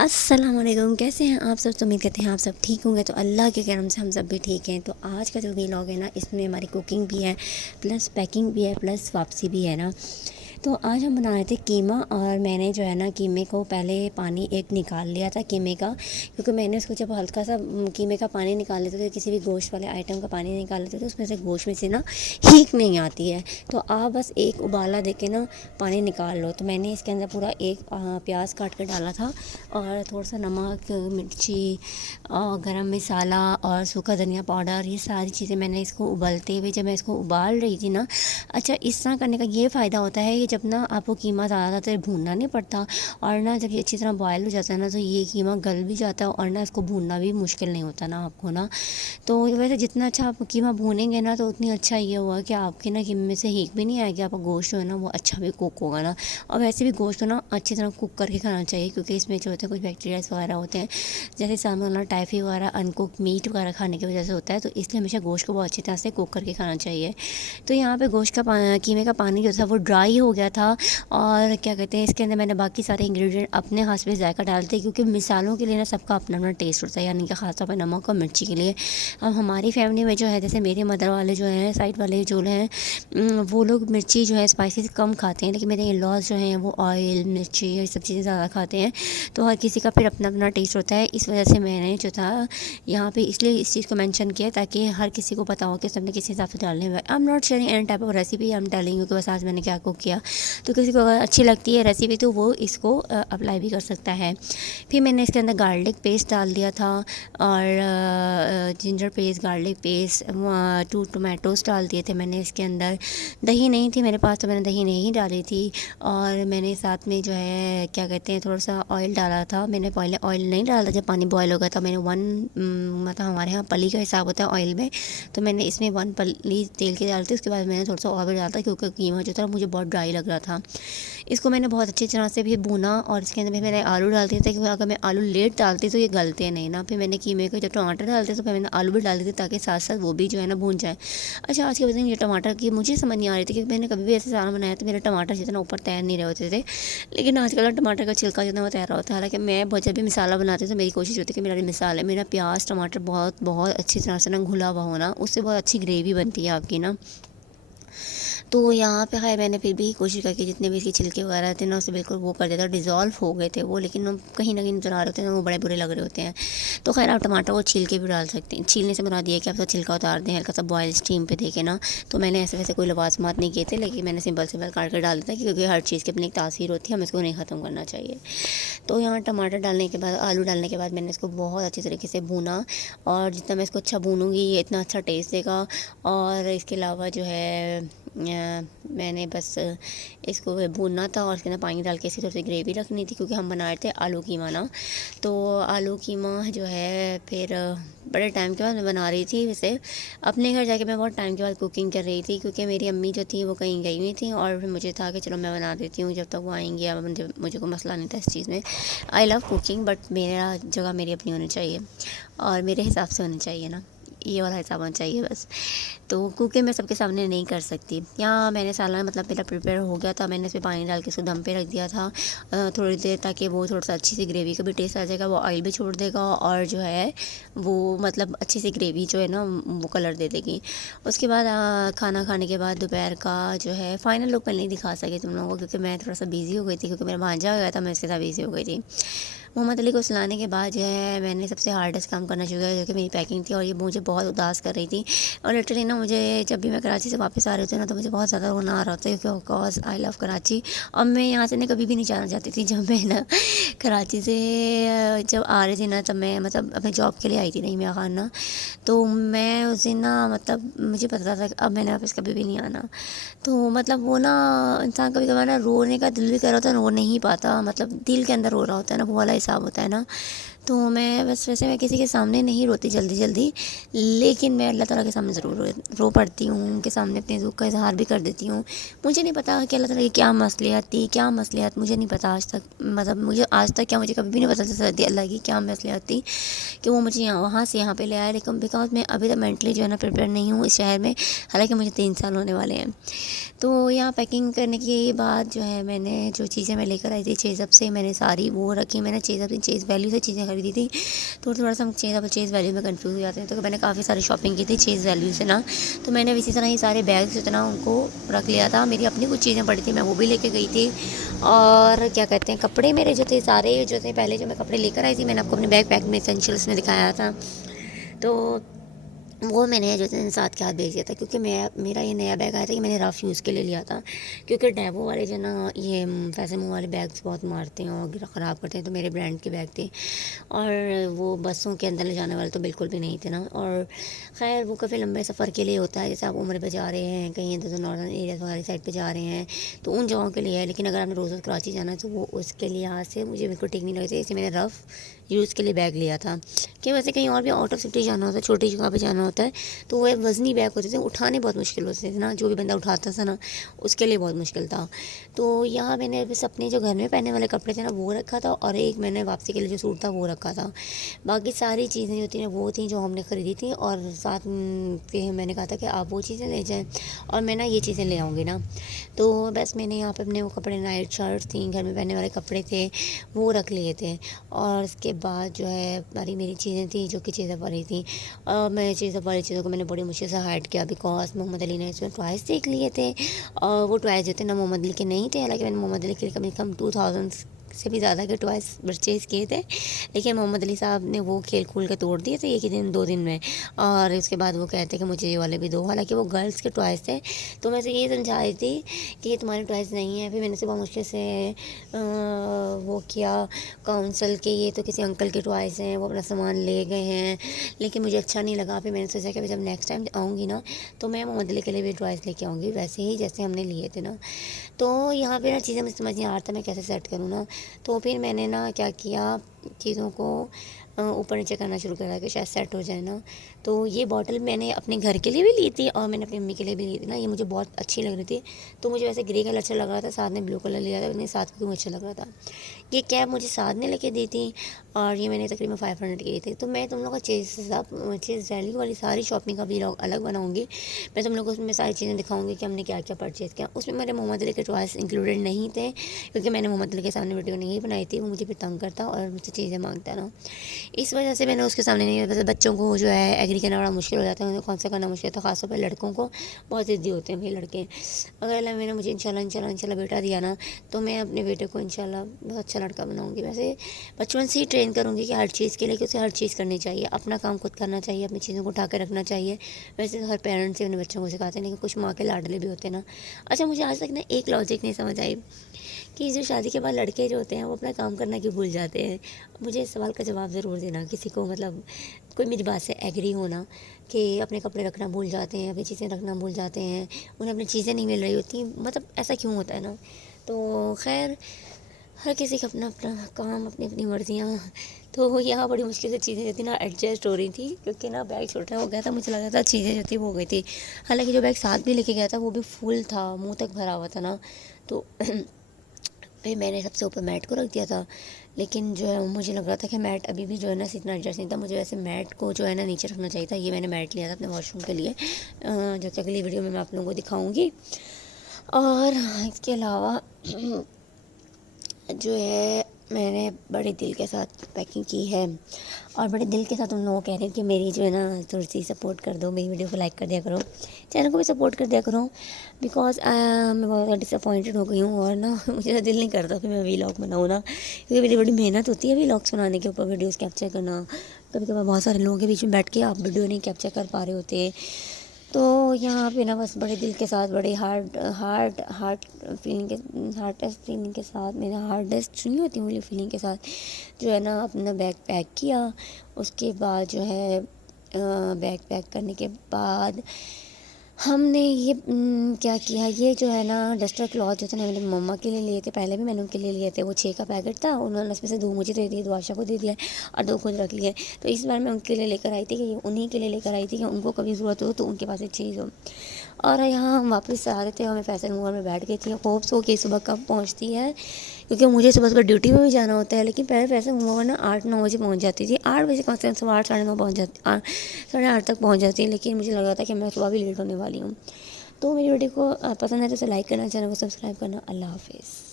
السلام علیکم، کیسے ہیں آپ سب؟ تو امید کرتے ہیں آپ سب ٹھیک ہوں گے۔ تو اللہ کے کرم سے ہم سب بھی ٹھیک ہیں۔ تو آج کا جو ویلاگ ہے نا، اس میں ہماری کوکنگ بھی ہے، پلس پیکنگ بھی ہے، پلس واپسی بھی ہے نا۔ تو آج ہم بنا رہے تھے قیمہ، اور میں نے جو ہے نا قیمے کو پہلے پانی ایک نکال لیا تھا قیمے کا، کیونکہ میں نے اس کو جب ہلکا سا قیمے کا پانی نکال لیتے تھے، کسی بھی گوشت والے آئٹم کا پانی نکال لیتے تھے، اس میں سے گوشت میں سے نا ہیک نہیں آتی ہے۔ تو آپ بس ایک ابالا دے کے نا پانی نکال لو۔ تو میں نے اس کے اندر پورا ایک پیاز کاٹ کے ڈالا تھا، اور تھوڑا سا نمک، مرچی، گرم مسالہ اور سوکھا دھنیا پاؤڈر، یہ ساری چیزیں میں نے اس کو ابالتے ہوئے، جب میں اس کو ابال رہی تھی نا، اچھا اس طرح کرنے کا یہ فائدہ ہوتا ہے کہ جب نا آپ کو قیمہ زیادہ تر بھوننا نہیں پڑتا، اور نا جب یہ اچھی طرح بوائل ہو جاتا ہے نا، تو یہ قیمہ گل بھی جاتا ہے، اور نا اس کو بھوننا بھی مشکل نہیں ہوتا نا آپ کو نا۔ تو ویسے جتنا اچھا آپ قیمہ بھونیں گے نا، تو اتنی اچھا یہ ہوا کہ آپ کے نا قیمے میں سے ہیک بھی نہیں آئے گی، آپ کا گوشت جو ہے نا وہ اچھا بھی کوک ہوگا نا۔ اور ویسے بھی گوشت کو نا اچھی طرح کوک کر کے کھانا چاہیے، کیونکہ اس میں جو ہوتے ہیں کچھ بیکٹیریاز وغیرہ ہوتے ہیں، جیسے سالمونیلا ٹائفی وغیرہ انکوک میٹ وغیرہ کھانے کی وجہ سے ہوتا ہے، تو اس لیے ہمیشہ گوشت کو بہت اچھی طرح سے کوک کر کے کھانا چاہیے۔ تو یہاں پہ گوشت کا قیمے کا پانی جو تھا وہ ڈرائی ہو گیا تھا، اور کیا کہتے ہیں، اس کے اندر میں نے باقی سارے انگریڈینٹ اپنے ہاتھ پہ ذائقہ ڈالتے، کیونکہ مثالوں کے لیے نا سب کا اپنا اپنا ٹیسٹ ہوتا ہے، یعنی کہ خاص طور پہ نمک اور مرچی کے لیے۔ اب ہماری فیملی میں جو ہے، جیسے میرے مدر والے جو ہیں، سائڈ والے جو ہیں، وہ لوگ مرچی جو ہے اسپائسی کم کھاتے ہیں، لیکن میرے ان لاز جو ہیں وہ آئل، مرچی، یہ سب چیزیں زیادہ کھاتے ہیں۔ تو ہر کسی کا پھر اپنا اپنا ٹیسٹ ہوتا ہے، اس وجہ سے میں نے جو تھا یہاں پہ اس لیے اس چیز کو مینشن کیا، تاکہ ہر کسی کو پتہ ہو کہ سب نے کس حساب سے ڈالنے ہوئے۔ I am not sharing any type of recipe, I am telling you کہ بس آج میں نے کیا کوک کیا۔ تو کسی کو اگر اچھی لگتی ہے ریسیپی تو وہ اس کو اپلائی بھی کر سکتا ہے۔ پھر میں نے اس کے اندر گارلک پیسٹ ڈال دیا تھا، اور جنجر پیسٹ، گارلک پیسٹ، 2 ٹومیٹوز ڈال دیے تھے میں نے اس کے اندر۔ دہی نہیں تھی میرے پاس، تو میں نے دہی نہیں ڈالی تھی، اور میں نے ساتھ میں جو ہے کیا کہتے ہیں تھوڑا سا آئل ڈالا تھا۔ میں نے پہلے آئل نہیں ڈالا تھا، جب پانی بوائل ہو گیا تھا میں نے مطلب ہمارے یہاں پلی کا حساب ہوتا ہے آئل میں، تو میں نے اس میں 1 پلی تیل کے ڈالتی، اس کے بعد میں نے تھوڑا سا اور بھی ڈالا تھا، کیونکہ قیمہ جو تھا مجھے بہت ڈرائی لگ رہا تھا۔ اس کو میں نے بہت اچھی طرح سے بھی بھونا، اور اس کے اندر بھی میں نے آلو ڈال دیے تھے، کیونکہ اگر میں آلو لیٹ ڈالتی تو یہ گلتے نہیں نا۔ پھر میں نے قیمے کو جب ٹماٹر ڈالتے تو پھر میں نے آلو بھی ڈال دی تھی، تاکہ ساتھ ساتھ وہ بھی جو ہے نا بھون جائے۔ اچھا آج کے دن یہ ٹماٹر کی مجھے سمجھ نہیں آ رہی تھی، کیونکہ میں نے کبھی بھی ایسے سالن بنایا تو میرے ٹماٹر جتنا اوپر تیر نہیں رہے ہوتے تھے، لیکن آج کل ٹماٹر کا چھلکا جتنا وہ تیر رہا ہوتا ہے۔ حالانکہ میں جب بھی مسالہ بناتی ہوں تو میری کوشش ہوتی ہے کہ میرا مسالہ، میرا پیاز ٹماٹر بہت بہت اچھی طرح سے نا گھلا ہوا ہونا، اس سے بہت اچھی گریوی بنتی ہے آپ کی نا۔ تو یہاں پہ خیر میں نے پھر بھی کوشش کر کے جتنے بھی اس کے چھلکے وغیرہ تھے نا، اسے بالکل وہ کر دیا تھا، ڈیزالو ہو گئے تھے وہ، لیکن کہیں نہ کہیں نظر آ رہے ہوتے ہیں، وہ بڑے برے لگ رہے ہوتے ہیں۔ تو خیر آپ ٹماٹر کو چھیل کے بھی ڈال سکتے ہیں، چھیلنے سے مراد یہ ہے کہ آپ کا چھلکا اتار دیں، ہلکا سا بوائل اسٹیم پہ دے کے نا۔ تو میں نے ایسے ویسے کوئی لوازمات نہیں کیے تھے، لیکن میں نے سمپل کاٹ کر ڈال دیتا، کیونکہ ہر چیز کی اپنی ایک تاثیر ہوتی ہے، ہمیں اس کو نہیں ختم کرنا چاہیے۔ تو یہاں ٹماٹر ڈالنے کے بعد، آلو ڈالنے کے بعد میں نے اس کو بہت اچھی طریقے سے بھونا، اور جتنا میں اس کو اچھا بھونوں گی یہ اتنا اچھا ٹیسٹ دے گا۔ اور اس کے علاوہ جو ہے میں نے بس اس کو بھوننا تھا، اور اس کے اندر پانی ڈال کے اس کی تھوڑی سی گریوی رکھنی تھی، کیونکہ ہم بنا رہے تھے آلو قیمہ نا۔ تو آلو قیمہ جو ہے پھر بڑے ٹائم کے بعد میں بنا رہی تھی، ویسے اپنے گھر جا کے میں بہت ٹائم کے بعد کوکنگ کر رہی تھی، کیونکہ میری امی جو تھیں وہ کہیں گئی ہوئی تھیں، اور پھر مجھے تھا کہ چلو میں بنا دیتی ہوں جب تک وہ آئیں گی، اب مجھے کوئی مسئلہ نہیں تھا اس چیز میں۔ آئی لو کوکنگ، بٹ میرا جگہ میری اپنی ہونی چاہیے، اور میرے حساب سے ہونی چاہیے نا، یہ والا حساب ہونا چاہیے بس۔ تو کوکنگ میں سب کے سامنے نہیں کر سکتی۔ یہاں میں نے سالن مطلب میرا پریپیئر ہو گیا تھا، میں نے اس میں پانی ڈال کے اس کو دم پہ رکھ دیا تھا تھوڑی دیر، تاکہ وہ تھوڑا سا اچھی سی گریوی کا بھی ٹیسٹ آ جائے گا، وہ آئل بھی چھوڑ دے گا، اور جو ہے وہ مطلب اچھی سی گریوی جو ہے نا وہ کلر دے دے گی۔ اس کے بعد کھانا کھانے کے بعد دوپہر کا جو ہے فائنل لک میں نہیں دکھا سکی تم لوگوں کو، کیونکہ میں تھوڑا سا بیزی ہو گئی تھی، کیونکہ میرا بھانجا ہو گیا تھا، میں اس کے ساتھ بیزی ہو گئی تھی۔ محمد علی کو سلانے کے بعد جو ہے میں نے سب سے ہارڈسٹ کام کرنا شروع کیا، جو کہ میری پیکنگ تھی، اور یہ مجھے بہت اداس کر رہی تھی۔ اور لٹرلی نا مجھے جب بھی میں کراچی سے واپس آ رہی ہوتی ہوں نا، تو مجھے بہت زیادہ رونا آ رہا ہوتا ہے، کیونکہ کاز آئی لو کراچی۔ اور میں یہاں سے نا کبھی بھی نہیں جانا چاہتی تھی، جب میں نا کراچی سے جب آ رہی تھی نا، تب میں مطلب اپنے جاب کے لیے آئی تھی نہیں میاں خان نا، تو میں اس دن نا مطلب مجھے پتا تھا کہ اب میں نے واپس کبھی بھی نہیں آنا۔ تو مطلب وہ نا انسان کبھی کبھار نا رونے کا دل بھی کر رہا ہوتا ہے، رو نہیں پاتا، مطلب دل کے اندر رو رہا ہوتا ہے نا، وہ والا حساب ہوتا ہے نا۔ تو میں بس ویسے میں کسی کے سامنے نہیں روتی جلدی جلدی، لیکن میں اللہ تعالیٰ کے سامنے ضرور رو پڑتی ہوں، ان کے سامنے اپنے دکھ کا اظہار بھی کر دیتی ہوں۔ مجھے نہیں پتا کہ اللہ تعالیٰ کی کیا مصلحت تھی، کیا مصلحت مجھے نہیں پتا آج تک، مطلب مجھے آج تک کیا، مجھے کبھی بھی نہیں پتا چل سکتی اللہ کی کیا مصلحت تھی کہ وہ مجھے وہاں سے یہاں پہ لے آئے، لیکن بیکاز میں ابھی تک مینٹلی جو ہے نا پریپیئر نہیں ہوں اس شہر میں، حالانکہ مجھے 3 سال ہونے والے ہیں۔ تو یہاں پیکنگ کرنے کے بعد جو ہے میں نے جو چیزیں میں لے کر آئی تھی چیزب سے، میں نے ساری وہ رکھی، میں نے چیز ویلیو سے چیزیں خریدی تھی، تو تھوڑا سا ہم چیز ویلیو میں کنفیوز ہو جاتے ہیں، تو میں نے کافی ساری شاپنگ کی تھی چیز ویلیو سے نا، تو میں نے اسی طرح ہی سارے بیگس اتنا ان کو رکھ لیا تھا، میری اپنی کچھ چیزیں پڑی تھیں میں وہ بھی لے کے گئی تھی، اور کیا کہتے ہیں کپڑے میرے جو تھے سارے جو تھے پہلے جو میں کپڑے لے کر آئی تھی میں نے آپ کو اپنے بیگ پیک میں اسینشیلس میں دکھایا تھا، تو وہ میں نے جو ہے ساتھ کے ہاتھ بھیج دیا تھا، کیونکہ میرا یہ نیا بیگ آیا تھا کہ میں نے رف یوز کے لیے لیا تھا، کیونکہ ڈیبو والے جو نا یہ فیشن والے بیگس بہت مارتے ہیں اور خراب کرتے ہیں، تو میرے برانڈ کے بیگ تھے اور وہ بسوں کے اندر لے جانے والے تو بالکل بھی نہیں تھے نا، اور خیر وہ کافی لمبے سفر کے لیے ہوتا ہے، جیسے آپ عمرے پہ جا رہے ہیں کہیں ادھر ناردرن ایریاز وغیرہ سائڈ پہ جا رہے ہیں تو ان جگہوں کے لیے ہے، لیکن اگر آپ نے روز کراچی جانا ہے تو وہ اس کے لحاظ سے مجھے بالکل ٹھیک نہیں لگے تھے، اسے میں نے رف یوز کے لیے بیگ لیا تھا، کہ ویسے کہیں اور بھی آؤٹ آف سٹی جانا ہوتا ہے، چھوٹی جگہ پہ جانا ہوتا ہے تو وہ وزنی بیگ ہوتے تھے، اٹھانے بہت مشکل ہوتے تھے نا، جو بھی بندہ اٹھاتا تھا نا اس کے لیے بہت مشکل تھا، تو یہاں میں نے بس اپنے جو گھر میں پہننے والے کپڑے تھے نا وہ رکھا تھا، اور ایک میں نے واپسی کے لیے جو سوٹ تھا وہ رکھا تھا، باقی ساری چیزیں جو تھیں وہ تھیں جو ہم نے خریدی تھیں، اور ساتھ میں نے کہا تھا کہ آپ وہ چیزیں لے جائیں اور میں نا یہ چیزیں لے آؤں گی نا، تو بس میں نے یہاں پہ اپنے وہ کپڑے نائٹ شرٹس تھیں، گھر میں پہننے والے کپڑے تھے وہ رکھ لیے تھے، اور اس کے بعد جو ہے میری چیزیں تھیں جو کہ چیزیں والی تھیں، اور میں چیزیں والی چیزوں کو میں نے بڑی مشکل سے ہائڈ کیا، بیکاز محمد علی نے اس میں ٹوائس دیکھ لیے تھے، اور وہ ٹوائس جو تھے نا محمد علی کے نہیں تھے، حالانکہ میں نے محمد علی کے لیے کم از کم 2000 سے بھی زیادہ کے ٹوائس پرچیز کیے تھے، لیکن محمد علی صاحب نے وہ کھیل کھول کے توڑ دیے تھے ایک ہی دن 2 دن میں، اور اس کے بعد وہ کہتے کہ مجھے یہ والے بھی دو، حالانکہ وہ گرلس کے ٹوائس تھے، تو میں سے یہ سمجھا رہی تھی کہ یہ تمہارے ٹوائس نہیں ہیں، پھر میں نے سے بہت مشکل سے وہ کیا کاؤنسل کے یہ تو کسی انکل کے ٹوائس ہیں وہ اپنا سامان لے گئے ہیں، لیکن مجھے اچھا نہیں لگا، پھر میں نے سوچا کہ جب نیکسٹ ٹائم آؤں گی نا تو میں محمد علی کے لیے بھی ٹوائس لے کے آؤں گی ویسے ہی جیسے ہم نے لیے تھے نا، تو یہاں پہ نا چیزیں مجھے سمجھ نہیں آ رہا تھا میں کیسے سیٹ کروں نا، تو پھر میں نے نا کیا کیا چیزوں کو اوپر نیچے کرنا شروع کرا کہ شاید سیٹ ہو جائے نا، تو یہ باٹل میں نے اپنے گھر کے لیے بھی لی تھی اور میں نے اپنی امی کے لیے بھی لی تھی نا، یہ مجھے بہت اچھی لگ رہی تھی، تو مجھے ویسے گرے کلر اچھا لگ رہا تھا، ساتھ میں بلو کلر لیا تھا، ساتھ کیوں اچھا لگ رہا تھا، یہ کیب مجھے ساتھ نے لے کے دی تھی، اور یہ میں نے تقریباً 500 کی تھی، تو میں تم لوگوں کا چیز ویلیو والی ساری شاپنگ کا ویلاگ الگ بناؤں گی، میں تم لوگوں کو اس میں ساری چیزیں دکھاؤں گی کہ ہم نے کیا کیا پرچیز کیا، اس میں میرے محمد علی کے ٹوائس انکلوڈیڈ نہیں تھے، کیونکہ میں نے محمد علی کے سامنے ویڈیو نہیں بنائی تھی، وہ مجھے پھر تنگ کرتا اور مجھ سے چیزیں مانگتا نا، اس وجہ سے میں نے اس کے سامنے نہیں، ویسے بچوں کو جو ہے ایگری کرنا بڑا مشکل ہو جاتا ہے، انہیں کون سا کرنا مشکل ہوتا ہے، خاص طور پہ لڑکوں کو بہت ضدی ہوتے ہیں بھائی لڑکے، اگر اللہ میں نے مجھے انشاءاللہ بیٹا دیا نا تو میں اپنے بیٹے کو انشاءاللہ بہت اچھا لڑکا بناؤں گی، ویسے بچپن سے ہی ٹرین کروں گی کہ ہر چیز کے لیے کہ اسے ہر چیز کرنی چاہیے، اپنا کام خود کرنا چاہیے، اپنی چیزوں کو اٹھا کے رکھنا چاہیے، ویسے تو ہر پیرنٹس ہی اپنے بچوں کو سکھاتے ہیں، لیکن کچھ ماں کے لاڈلے بھی ہوتے ہیں نا۔ اچھا مجھے آج تک نا ایک لاجک نہیں سمجھ آئی کہ جو شادی کے بعد لڑکے جو ہوتے ہیں وہ اپنا کام کرنا کیوں بھول جاتے ہیں، مجھے اس سوال کا جواب ضرور دینا، کسی کو مطلب کوئی میری بات سے ایگری ہونا کہ اپنے کپڑے رکھنا بھول جاتے ہیں، اپنی چیزیں رکھنا بھول جاتے ہیں، انہیں اپنی چیزیں نہیں مل رہی ہوتی، مطلب ایسا کیوں ہوتا ہے نا، تو خیر ہر کسی کا اپنا اپنا کام اپنی اپنی مرضیاں، تو یہاں بڑی مشکل سے چیزیں جو تھیں نا ایڈجسٹ ہو رہی تھی، کیونکہ نا بیگ چھوٹا ہو گیا تھا، مجھے لگا تھا چیزیں جو تھی وہ ہو گئی تھی، حالانکہ جو بیگ ساتھ بھی لے کے گیا تھا وہ بھی فل تھا، منہ تک بھرا ہوا تھا نا، تو پھر میں نے سب سے اوپر میٹ کو رکھ دیا تھا، لیکن جو ہے مجھے لگ رہا تھا کہ میٹ ابھی بھی جو ہے نا اتنا ایڈجسٹ نہیں تھا، مجھے ویسے میٹ کو جو ہے نا نیچے رکھنا چاہیے تھا، یہ میں نے میٹ لیا تھا اپنے واش روم کے لیے، جو کہ اگلی ویڈیو میں آپ لوگوں کو دکھاؤں گی، اور اس کے علاوہ جو ہے میں نے بڑے دل کے ساتھ پیکنگ کی ہے، اور بڑے دل کے ساتھ ان لوگوں کہہ رہے ہیں کہ میری جو ہے نا تھوڑی سی سپورٹ کر دو، میری ویڈیو کو لائک کر دیا کرو، چینل کو بھی سپورٹ کر دیا کرو، بیکاز میں بہت زیادہ ڈس اپوائنٹڈ ہو گئی ہوں، اور نا مجھے دل نہیں کرتا کہ میں ویلاگ بناؤں نا، کیونکہ میری بڑی محنت ہوتی ہے ویلاگس بنانے کے اوپر، ویڈیوز کیپچر کرنا، کبھی کبھار بہت سارے لوگوں کے بیچ میں بیٹھ کے آپ ویڈیو نہیں کیپچر کر پا رہے ہوتے، تو یہاں پہ نا بس بڑے دل کے ساتھ، بڑے ہارٹ فیلنگ کے ساتھ، میرے ہارڈیسٹ نہیں ہوتی مجھے فیلنگ کے ساتھ جو ہے نا اپنا بیگ پیک کیا، اس کے بعد جو ہے بیگ پیک کرنے کے بعد ہم نے یہ کیا کیا، یہ جو ہے نا ڈسٹر کلاتھ جو تھے نا، میں نے مما کے لیے لیے تھے، پہلے بھی میں نے ان کے لیے لیے تھے، وہ 6 کا پیکٹ تھا، انہوں نے اس میں سے 2 مجھے دے دیے، 2 عائشہ کو دے دیا اور 2 خود رکھ لیے. تو اس بار میں ان کے لیے لے کر آئی تھی کہ یہ انہیں کے لیے لے کر آئی تھی کہ ان کو کبھی ضرورت ہو تو ان کے پاس ایک چیز ہو. اور یہاں ہم واپس آ رہے تھے اور میں فیصل موور میں بیٹھ گئی تھی، ہوپ سو کہ صبح کب پہنچتی ہے، کیونکہ مجھے صبح صبح ڈیوٹی میں بھی جانا ہوتا ہے. لیکن پہلے فیصل موور نا 8-9 بجے پہنچ جاتی تھی، 8 بجے کم سے کم 8:30 8:30 پہنچ جاتی، 8:30 تک پہنچ جاتی ہے. لیکن مجھے لگ رہا تھا کہ میں صبح بھی لیٹ ہونے والی ہوں. تو میری ویڈیو کو پسند ہے تو اسے لائک کرنا، چینل کو سبسکرائب کرنا. اللہ حافظ.